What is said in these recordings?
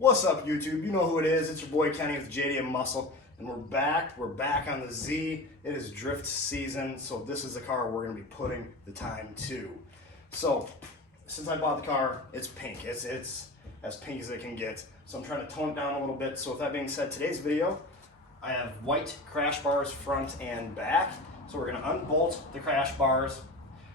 What's up, YouTube? You know who it is. It's your boy Kenny with JDM Muscle, and we're back. We're back on the Z. It is drift season, so this is the car we're going to be putting the time to. So, since I bought the car, it's pink. It's as pink as it can get. So I'm trying to tone it down a little bit. So with that being said, today's video, I have white crash bars front and back. So we're going to unbolt the crash bars.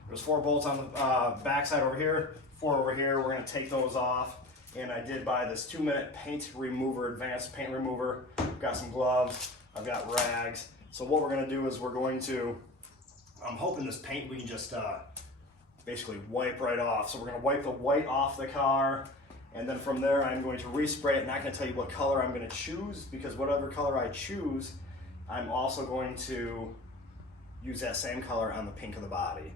There's 4 bolts on the back side over here, 4 over here. We're going to take those off. And I did buy this 2-minute paint remover, advanced paint remover. I've got some gloves, I've got rags. So what we're gonna do is we're going to, I'm hoping this paint we can just basically wipe right off. So we're gonna wipe the white off the car, and then from there I'm going to respray it. Not gonna tell you what color I'm gonna choose, because whatever color I choose, I'm also going to use that same color on the pink of the body.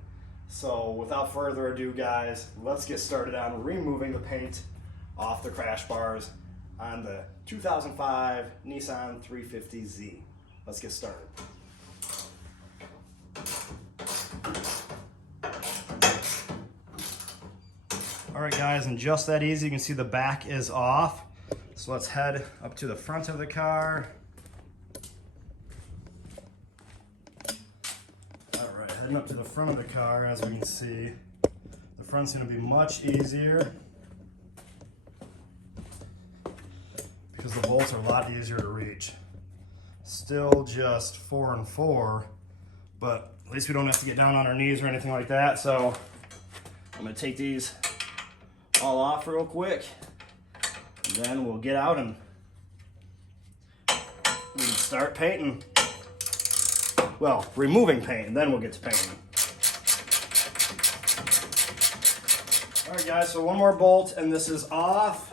So without further ado, guys, let's get started on removing the paint off the crash bars on the 2005 Nissan 350Z. Let's get started. All right, guys, and just that easy, you can see the back is off. So let's head up to the front of the car. All right, heading up to the front of the car, as we can see, the front's gonna be much easier, because the bolts are a lot easier to reach. Still just 4 and 4, but at least we don't have to get down on our knees or anything like that. So I'm gonna take these all off real quick, and then we'll get out and we can start painting. Well, removing paint, and then we'll get to painting. All right, guys, so one more bolt and this is off.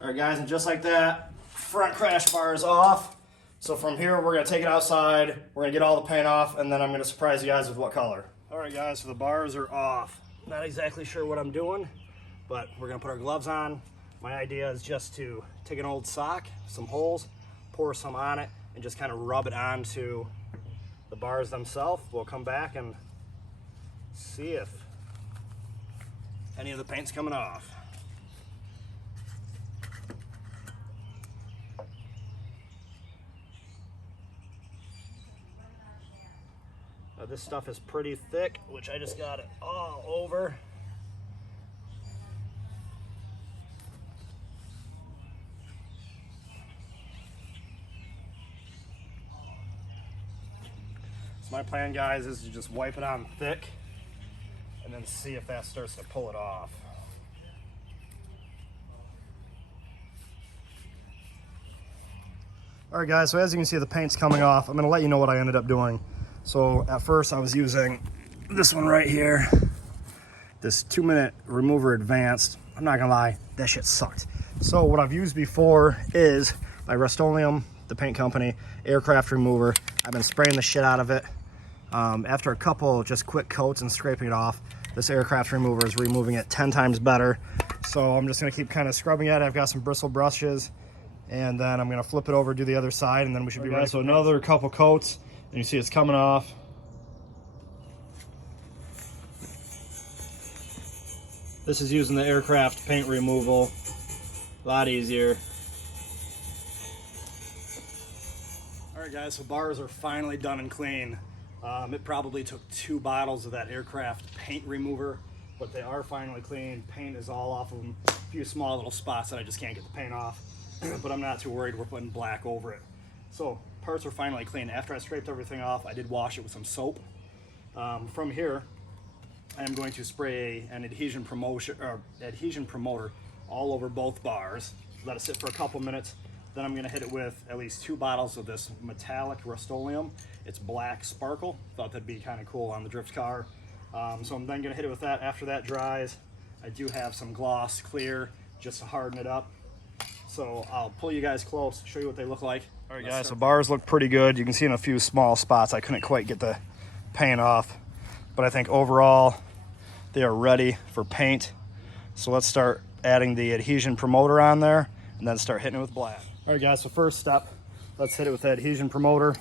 All right, guys, and just like that, front crash bar is off. So from here, we're gonna take it outside, we're gonna get all the paint off, and then I'm gonna surprise you guys with what color. All right, guys, so the bars are off. Not exactly sure what I'm doing, but we're gonna put our gloves on. My idea is just to take an old sock, some holes, pour some on it, and just kind of rub it onto the bars themselves. We'll come back and see if any of the paint's coming off. This stuff is pretty thick, which I just got it all over. So my plan, guys, is to just wipe it on thick and then see if that starts to pull it off. All right, guys, so as you can see, the paint's coming off. I'm gonna let you know what I ended up doing. So at first I was using this one right here, this 2-minute remover advanced. I'm not gonna lie, that shit sucked. So what I've used before is by Rust-Oleum, the paint company, aircraft remover. I've been spraying the shit out of it. After a couple just quick coats and scraping it off, this aircraft remover is removing it 10 times better. So I'm just gonna keep kind of scrubbing it. I've got some bristle brushes, and then I'm gonna flip it over, do the other side, and then we should be ready. So another couple coats, and you see it's coming off. This is using the aircraft paint removal. A lot easier. All right, guys, so bars are finally done and clean. It probably took 2 bottles of that aircraft paint remover, but they are finally clean. Paint is all off of them. A few small little spots that I just can't get the paint off, but I'm not too worried. We're putting black over it. So parts are finally clean. After I scraped everything off, I did wash it with some soap. From here, I'm going to spray an adhesion promoter all over both bars. Let it sit for a couple minutes. Then I'm going to hit it with at least 2 bottles of this metallic Rust-Oleum. It's black sparkle. Thought that'd be kind of cool on the drift car. So I'm then going to hit it with that. After that dries, I do have some gloss clear just to harden it up. So I'll pull you guys close, show you what they look like. All right, guys, so bars look pretty good. You can see in a few small spots I couldn't quite get the paint off, but I think overall they are ready for paint. So let's start adding the adhesion promoter on there and then start hitting it with black. All right, guys, so first step, let's hit it with the adhesion promoter.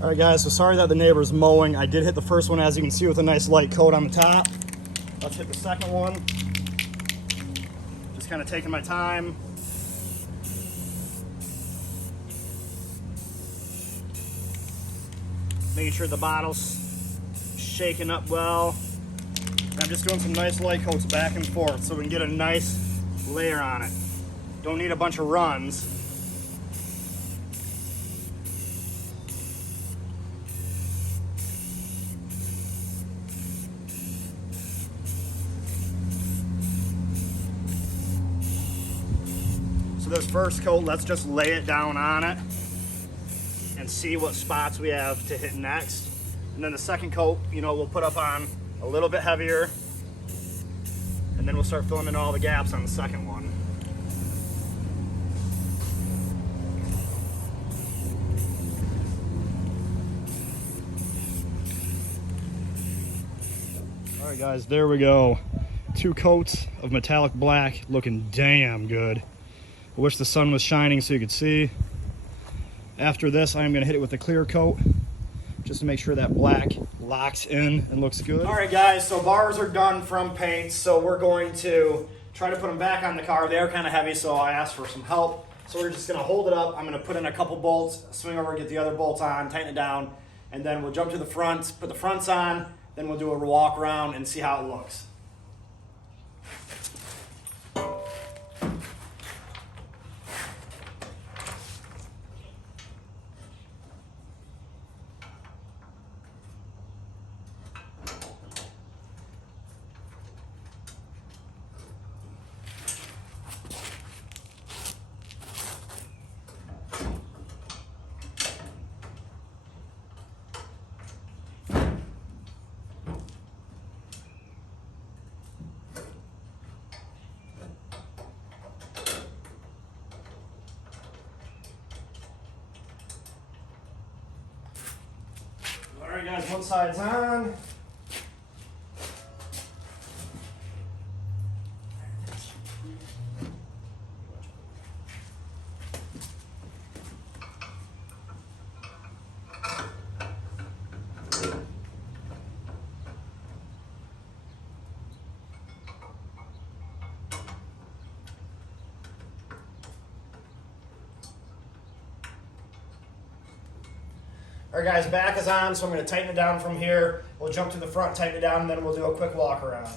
All right, guys, so sorry that the neighbor's mowing. I did hit the first one, as you can see, with a nice light coat on the top. Let's hit the second one. Just kind of taking my time. Making sure the bottle's shaking up well. And I'm just doing some nice light coats back and forth so we can get a nice layer on it. Don't need a bunch of runs. So this first coat, let's just lay it down on it and see what spots we have to hit next. And then the second coat, you know, we'll put up on a little bit heavier, and then we'll start filling in all the gaps on the second one. All right, guys, there we go. 2 coats of metallic black, looking damn good. I wish the sun was shining so you could see. After this, I'm gonna hit it with a clear coat just to make sure that black locks in and looks good. All right, guys, so bars are done from paint, so we're going to try to put them back on the car. They are kind of heavy, so I asked for some help. So we're just gonna hold it up. I'm gonna put in a couple bolts, swing over, get the other bolts on, tighten it down, and then we'll jump to the front, put the fronts on, then we'll do a walk around and see how it looks. All right, guys, one side's on. All right, guys, back is on, so I'm going to tighten it down from here. We'll jump to the front, tighten it down, and then we'll do a quick walk around.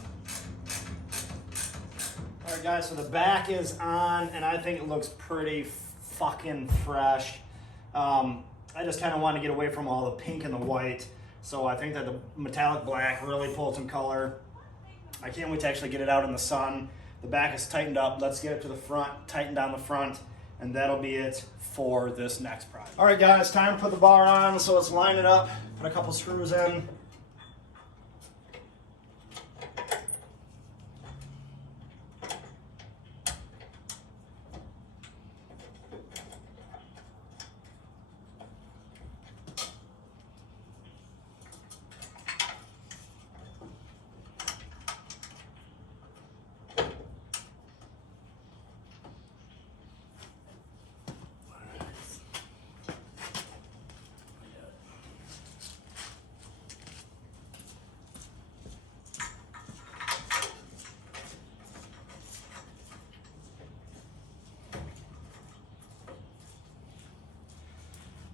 All right, guys, so the back is on, and I think it looks pretty fucking fresh. I just kind of want to get away from all the pink and the white, so I think that the metallic black really pulled some color. I can't wait to actually get it out in the sun. The back is tightened up. Let's get it to the front, tighten down the front, and that'll be it for this next project. All right, guys, time to put the bar on, so let's line it up, put a couple screws in.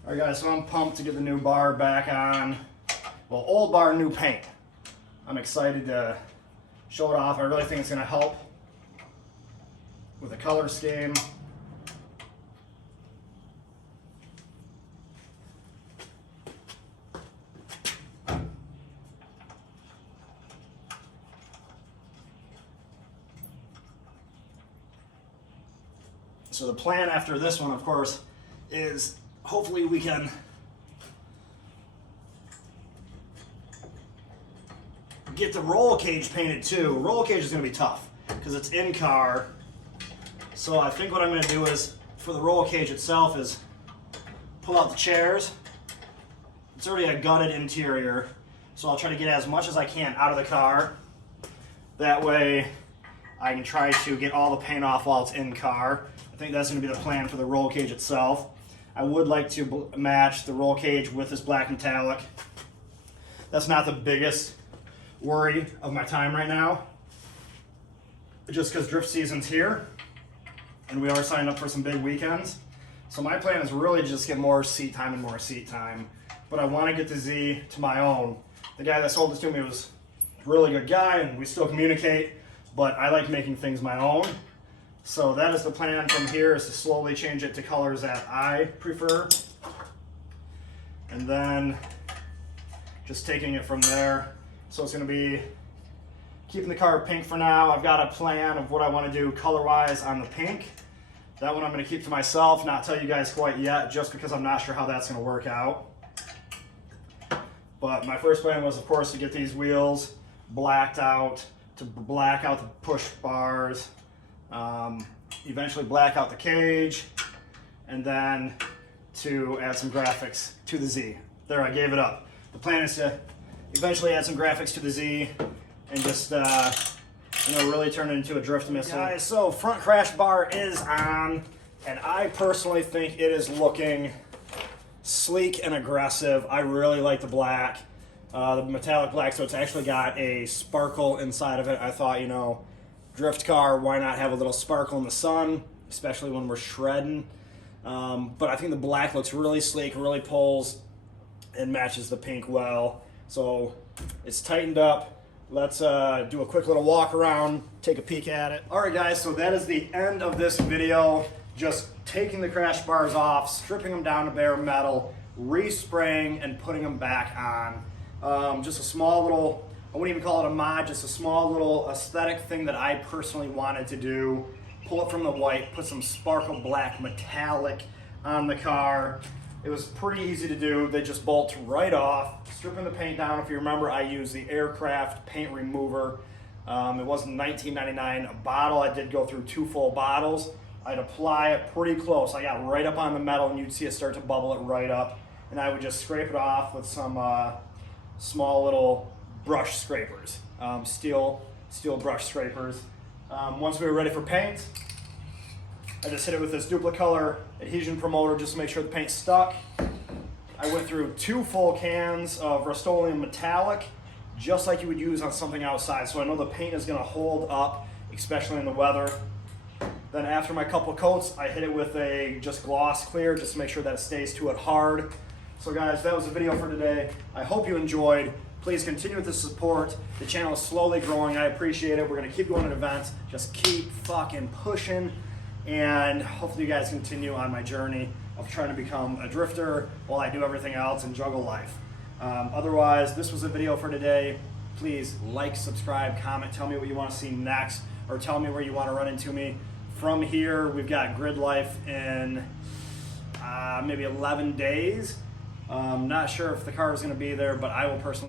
All right, guys, so I'm pumped to get the new bar back on. Well, old bar, new paint. I'm excited to show it off. I really think it's gonna help with the color scheme. So the plan after this one, of course, is hopefully we can get the roll cage painted too. Roll cage is going to be tough because it's in car. So I think what I'm going to do is, for the roll cage itself, is pull out the chairs. It's already a gutted interior, so I'll try to get as much as I can out of the car. That way I can try to get all the paint off while it's in car. I think that's going to be the plan for the roll cage itself. I would like to match the roll cage with this black metallic. That's not the biggest worry of my time right now, just because drift season's here and we are signed up for some big weekends. So my plan is really to just get more seat time and more seat time, but I want to get the Z to my own. The guy that sold this to me was a really good guy and we still communicate, but I like making things my own. So that is the plan from here, is to slowly change it to colors that I prefer, and then just taking it from there. So it's going to be keeping the car pink for now. I've got a plan of what I want to do color-wise on the pink. That one I'm going to keep to myself, not tell you guys quite yet, just because I'm not sure how that's going to work out. But my first plan was, of course, to get these wheels blacked out, to black out the push bars, eventually black out the cage, and then to add some graphics to the Z. There, I gave it up. The plan is to eventually add some graphics to the Z and just really turn it into a drift missile. Guys, so front crash bar is on, and I personally think it is looking sleek and aggressive. I really like the black, the metallic black, so it's actually got a sparkle inside of it. I thought, drift car, why not have a little sparkle in the sun, especially when we're shredding. But I think the black looks really sleek, really pulls, and matches the pink well. So it's tightened up. Let's do a quick little walk around, take a peek at it. All right, guys, so that is the end of this video. Just taking the crash bars off, stripping them down to bare metal, respraying, and putting them back on. Just a small little, I wouldn't even call it a mod, just a small little aesthetic thing that I personally wanted to do. Pull it from the white, put some sparkle black metallic on the car. It was pretty easy to do. They just bolt right off. Stripping the paint down, if you remember, I used the Aircraft paint remover. It wasn't $19.99 a bottle. I did go through 2 full bottles. I'd apply it pretty close. I got right up on the metal and you'd see it start to bubble it right up. And I would just scrape it off with some small little brush scrapers, steel brush scrapers. Once we were ready for paint, I just hit it with this Duplicolor adhesion promoter just to make sure the paint stuck. I went through 2 full cans of Rust-Oleum metallic, just like you would use on something outside. So I know the paint is going to hold up, especially in the weather. Then after my couple coats, I hit it with a just gloss clear just to make sure that it stays to it hard. So guys, that was the video for today. I hope you enjoyed. Please continue with the support. The channel is slowly growing. I appreciate it. We're going to keep going to events. Just keep fucking pushing. And hopefully you guys continue on my journey of trying to become a drifter while I do everything else and juggle life. Otherwise, this was a video for today. Please like, subscribe, comment, tell me what you want to see next, or tell me where you want to run into me. From here, we've got Grid Life in maybe 11 days. Not sure if the car is going to be there, but I will personally